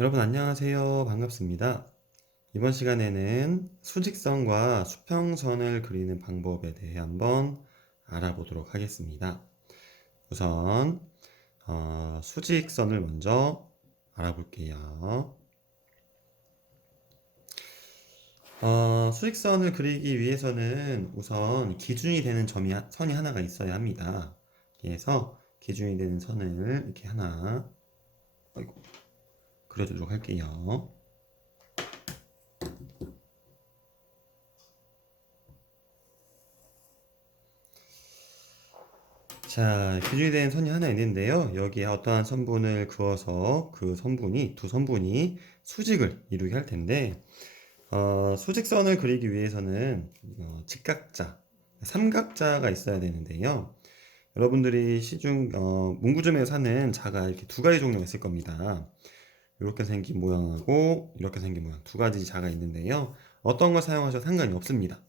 여러분 안녕하세요. 반갑습니다. 이번 시간에는 수직선과 수평선을 그리는 방법에 대해 한번 알아보도록 하겠습니다. 우선 수직선을 먼저 알아볼게요. 수직선을 그리기 위해서는 우선 기준이 되는 선이 하나가 있어야 합니다. 그래서 기준이 되는 선을 이렇게 하나 그려주도록 할게요. 자, 기준이 된 선이 하나 있는데요. 여기에 어떠한 선분을 그어서 그 두 선분이 수직을 이루게 할 텐데, 수직선을 그리기 위해서는 직각자, 삼각자가 있어야 되는데요. 여러분들이 문구점에서 사는 자가 이렇게 두 가지 종류가 있을 겁니다. 이렇게 생긴 모양하고 이렇게 생긴 모양 두 가지 자가 있는데요. 어떤 걸 사용하셔도 상관이 없습니다.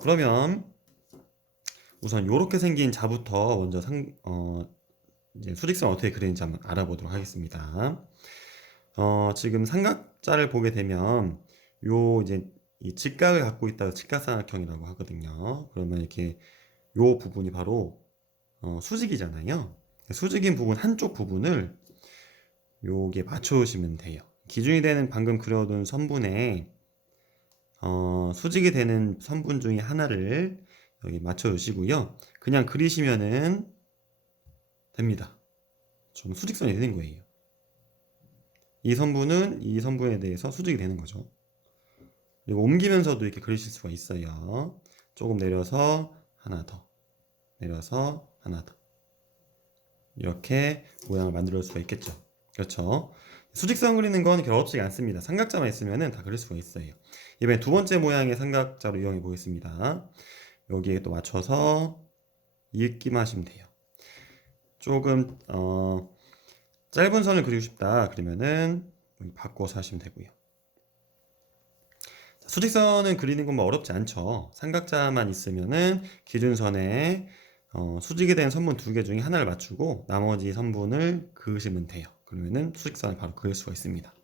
그러면 우선 이렇게 생긴 자부터 먼저 이제 수직선 어떻게 그리는지 한번 알아보도록 하겠습니다. 지금 삼각자를 보게 되면 이제 이 직각을 갖고 있다가 직각삼각형이라고 하거든요. 그러면 이렇게 요 부분이 바로 수직이잖아요. 수직인 부분 한쪽 부분을 요게 맞춰주시면 돼요. 기준이 되는 방금 그려둔 선분에 수직이 되는 선분 중에 하나를 여기 맞춰주시고요. 그냥 그리시면은 됩니다. 좀 수직선이 되는 거예요. 이 선분은 이 선분에 대해서 수직이 되는 거죠. 그리고 옮기면서도 이렇게 그리실 수가 있어요. 조금 내려서 하나 더, 내려서 하나 더. 이렇게 모양을 만들 수가 있겠죠. 그렇죠. 수직선 그리는 건 그렇게 어렵지 않습니다. 삼각자만 있으면 다 그릴 수가 있어요. 이번에 두 번째 모양의 삼각자로 이용해 보겠습니다. 여기에 또 맞춰서 읽기만 하시면 돼요. 조금 짧은 선을 그리고 싶다 그러면은 바꿔서 하시면 되고요. 수직선은 그리는 건 뭐 어렵지 않죠. 삼각자만 있으면은 기준선에 수직이 된 선분 두 개 중에 하나를 맞추고 나머지 선분을 그으시면 돼요. 그러면은 수직선을 바로 그릴 수가 있습니다.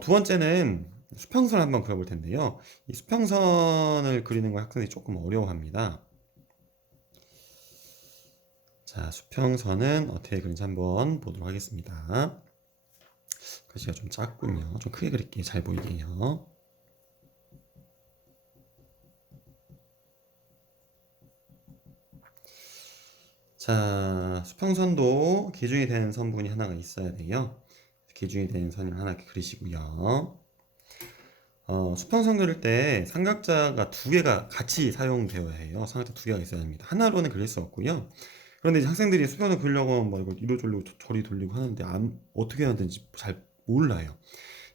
두 번째는 수평선을 한번 그려볼 텐데요. 이 수평선을 그리는 걸 학생들이 조금 어려워합니다. 자, 수평선은 어떻게 그리는지 한번 보도록 하겠습니다. 글씨가 좀 작군요. 좀 크게 그릴게요. 잘 보이게요. 자, 수평선도 기준이 되는 선분이 하나가 있어야 돼요. 기준이 되는 선을 하나 이렇게 그리시고요. 수평선 그릴 때 삼각자가 두 개가 같이 사용되어야 해요. 삼각자 두 개가 있어야 합니다. 하나로는 그릴 수 없고요. 그런데 이제 학생들이 수평을 그리려고 하면 막 이걸 이로 돌리고 저리 돌리고 하는데 어떻게 해야 되는지 잘 몰라요.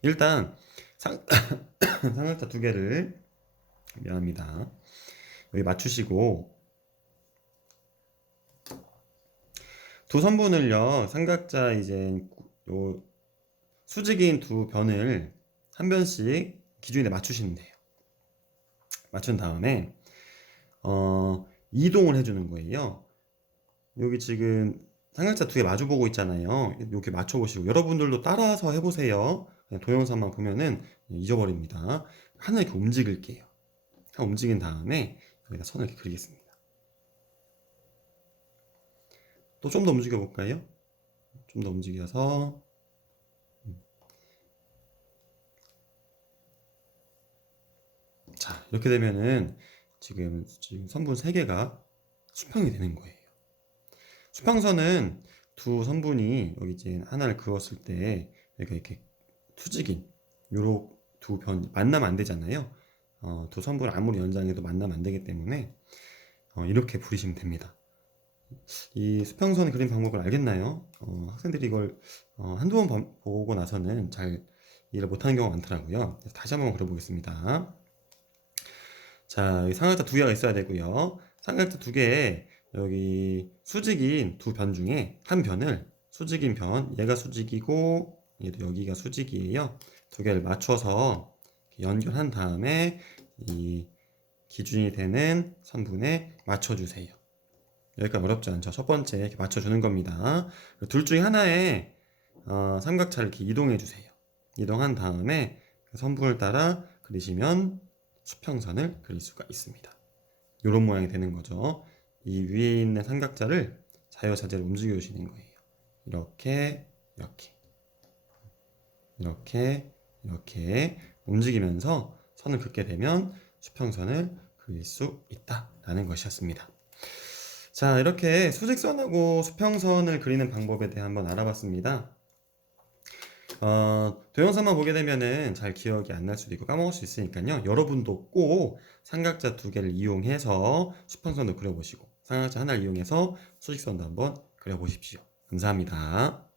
일단 삼각자 두 개를 미안합니다. 여기 맞추시고 두 선분을요 삼각자 이제 요 수직인 두 변을 한 변씩 기준에 맞추시면 돼요. 맞춘 다음에 이동을 해주는 거예요. 여기 지금 삼각자 두 개 마주 보고 있잖아요. 이렇게 맞춰보시고 여러분들도 따라서 해보세요. 그냥 동영상만 보면은 잊어버립니다. 하나 이렇게 움직일게요. 하나 움직인 다음에 여기다 선을 이렇게 그리겠습니다. 또 좀 더 움직여 볼까요? 좀 더 움직여서 자 이렇게 되면은 지금 선분 3개가 수평이 되는 거예요. 수평선은 두 선분이 여기 이제 하나를 그었을 때 여기가 이렇게 수직인 요렇 두 변 만나면 안 되잖아요. 두 선분 아무리 연장해도 만나면 안 되기 때문에 이렇게 부리시면 됩니다. 이 수평선 그림 방법을 알겠나요? 학생들이 이걸 한두 번 보고 나서는 잘 이해를 못하는 경우가 많더라고요. 그래서 다시 한번 그려보겠습니다. 자, 여기 삼각자 두 개가 있어야 되고요. 삼각자 두 개에 여기 수직인 두 변 중에 한 변을 수직인 변, 얘가 수직이고 얘도 여기가 수직이에요. 두 개를 맞춰서 연결한 다음에 이 기준이 되는 선분에 맞춰주세요. 여기까지 어렵지 않죠. 첫 번째 이렇게 맞춰주는 겁니다. 둘 중에 하나에 삼각차를 이렇게 이동해 주세요. 이동한 다음에 그 선분을 따라 그리시면 수평선을 그릴 수가 있습니다. 이런 모양이 되는 거죠. 이 위에 있는 삼각자를 자유자재로 움직여 주시는 거예요. 이렇게, 이렇게, 이렇게, 이렇게 움직이면서 선을 긋게 되면 수평선을 그릴 수 있다라는 것이었습니다. 자, 이렇게 수직선하고 수평선을 그리는 방법에 대해 한번 알아봤습니다. 동영상만 보게 되면은 잘 기억이 안 날 수도 있고 까먹을 수 있으니까요. 여러분도 꼭 삼각자 두 개를 이용해서 수평선도 그려보시고 삼각자 하나를 이용해서 수직선도 한번 그려보십시오. 감사합니다.